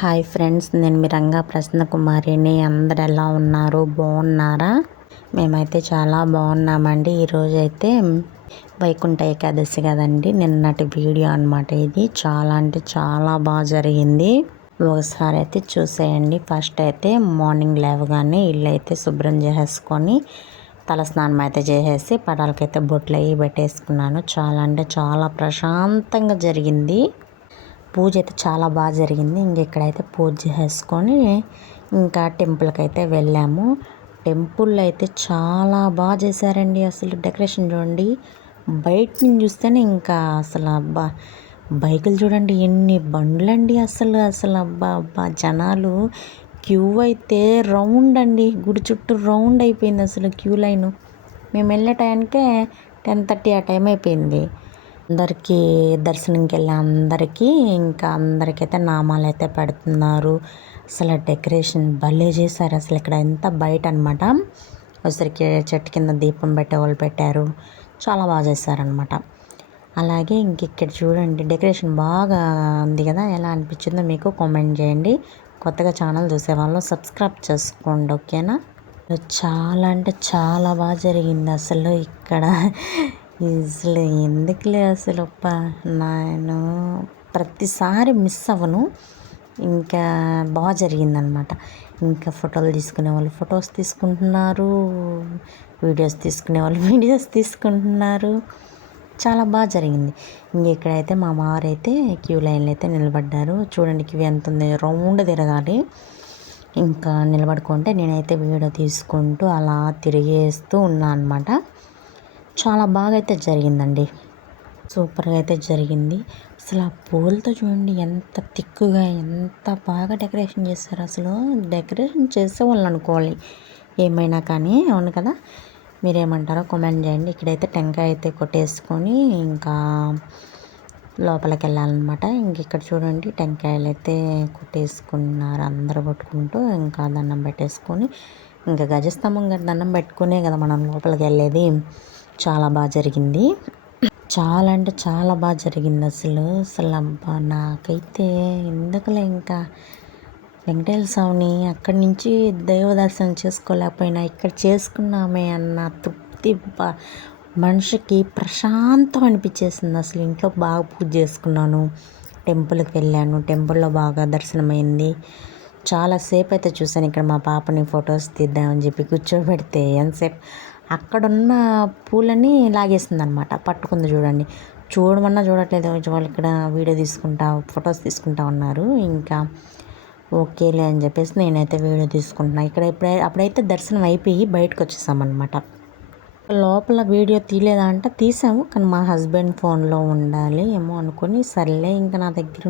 Hi friends, నేను మీ రంగా ప్రసన్న కుమారిని. అందరు ఎలా ఉన్నారు? బాగున్నారా? మేమైతే చాలా బాగున్నామండి. ఈరోజు అయితే వైకుంఠ ఏకాదశి కదండి, నిన్నటి వీడియో అనమాట ఇది. చాలా అంటే చాలా బాగా జరిగింది. ఒకసారి అయితే చూసేయండి. ఫస్ట్ అయితే మార్నింగ్ లేవగానే ఇల్లు అయితే శుభ్రం చేసేసుకొని తలస్నానం అయితే చేసేసి పటాలకైతే బొట్లు అవి పెట్టేసుకున్నాను. చాలా అంటే చాలా ప్రశాంతంగా జరిగింది. పూజ అయితే చాలా బాగా జరిగింది. ఇక్కడైతే పూజ చేసుకొని ఇంకా టెంపుల్కి అయితే వెళ్ళాము. టెంపుల్లో అయితే చాలా బాగా చేశారండి. అసలు డెకరేషన్ చూడండి, బయట నుంచి చూస్తేనే ఇంకా అసలు అబ్బా, బైకులు చూడండి ఎన్ని బండ్లండి. అసలు అసలు అబ్బా అబ్బా, జనాలు క్యూ అయితే రౌండ్ అండి, గుడి చుట్టూ రౌండ్ అయిపోయింది అసలు క్యూ లైను. మేము వెళ్ళే టైంకే 10:30 ఆ టైం అయిపోయింది. అందరికీ దర్శనంకి వెళ్ళే అందరికీ ఇంకా అందరికైతే నామాలు అయితే పెడుతున్నారు. అసలు డెకరేషన్ భలే చేశారు. అసలు ఇక్కడ ఎంత బయట అనమాట, ఉసిరికి చెట్టు కింద దీపం పెట్టేవాళ్ళు పెట్టారు. చాలా బాగా చేశారనమాట. అలాగే ఇక్కడ చూడండి, డెకరేషన్ బాగా ఉంది కదా. ఎలా అనిపించిందో మీకు కామెంట్ చేయండి. కొత్తగా ఛానల్ చూసేవాళ్ళు సబ్స్క్రైబ్ చేసుకోండి, ఓకేనా. చాలా అంటే చాలా బాగా జరిగింది అసలు ఇక్కడ. అసలు ఎందుకులే అసలు నేను ప్రతిసారి మిస్ అవ్వను. ఇంకా బాగా జరిగిందనమాట. ఇంకా ఫోటోలు తీసుకునే వాళ్ళు ఫొటోస్ తీసుకుంటున్నారు, వీడియోస్ తీసుకునే వాళ్ళు వీడియోస్ తీసుకుంటున్నారు. చాలా బాగా జరిగింది. ఇక్కడైతే మా మావారైతే క్యూ లైన్లో అయితే నిలబడ్డారు. చూడండి క్యూ ఎంత ఉంది, రౌండ్ తిరగాలి. ఇంకా నిలబడుకుంటే నేనైతే వీడియో తీసుకుంటూ అలా తిరిగేస్తూ ఉన్నా అనమాట. చాలా బాగా అయితే జరిగిందండి, సూపర్గా అయితే జరిగింది. అసలు ఆ పూలతో చూడండి ఎంత థిక్గా ఎంత బాగా డెకరేషన్ చేస్తారు. అసలు డెకరేషన్ చేసేవాళ్ళు అనుకోవాలి ఏమైనా కానీ, అవును కదా. మీరేమంటారో కామెంట్ చేయండి. ఇక్కడైతే టెంకాయ అయితే కొట్టేసుకొని ఇంకా లోపలికి వెళ్ళాలన్నమాట. ఇక్కడ చూడండి టెంకాయలు అయితే కొట్టేసుకున్నారు అందరూ కొట్టుకుంటూ. ఇంకా దండం పెట్టేసుకొని ఇంకా గజస్తంభం గారి దండం పెట్టుకునే కదా మనం లోపలికి వెళ్ళేది. చాలా బాగా జరిగింది. చాలా అంటే చాలా బాగా జరిగింది అసలు. అబ్బా, నాకైతే ఎందుకులే ఇంకా వెంకటేశ్వర స్వామిని అక్కడి నుంచి దైవ దర్శనం చేసుకోలేకపోయినా ఇక్కడ చేసుకున్నామే అన్న తృప్తి మనిషికి ప్రశాంతం అనిపించేసింది. అసలు ఇంట్లో బాగా పూజ చేసుకున్నాను, టెంపుల్కి వెళ్ళాను, టెంపుల్లో బాగా దర్శనమైంది. చాలాసేపు అయితే చూశాను. ఇక్కడ మా పాపని ఫొటోస్ తీద్దామని చెప్పి కూర్చోబెడితే ఎంతసేపు అక్కడున్న పూలని లాగేస్తుంది అనమాట, పట్టుకుంది చూడండి. చూడమన్నా చూడట్లేదు. వాళ్ళు ఇక్కడ వీడియో తీసుకుంటా ఫొటోస్ తీసుకుంటా ఉన్నారు. ఇంకా ఓకేలే అని చెప్పేసి నేనైతే వీడియో తీసుకుంటున్నా. అప్పుడైతే దర్శనం అయిపోయి బయటకు వచ్చేసామన్నమాట. లోపల వీడియో తీయలేదా అంటే తీసాము, కానీ మా హస్బెండ్ ఫోన్లో ఉండాలి ఏమో అనుకుని సర్లే ఇంకా నా దగ్గర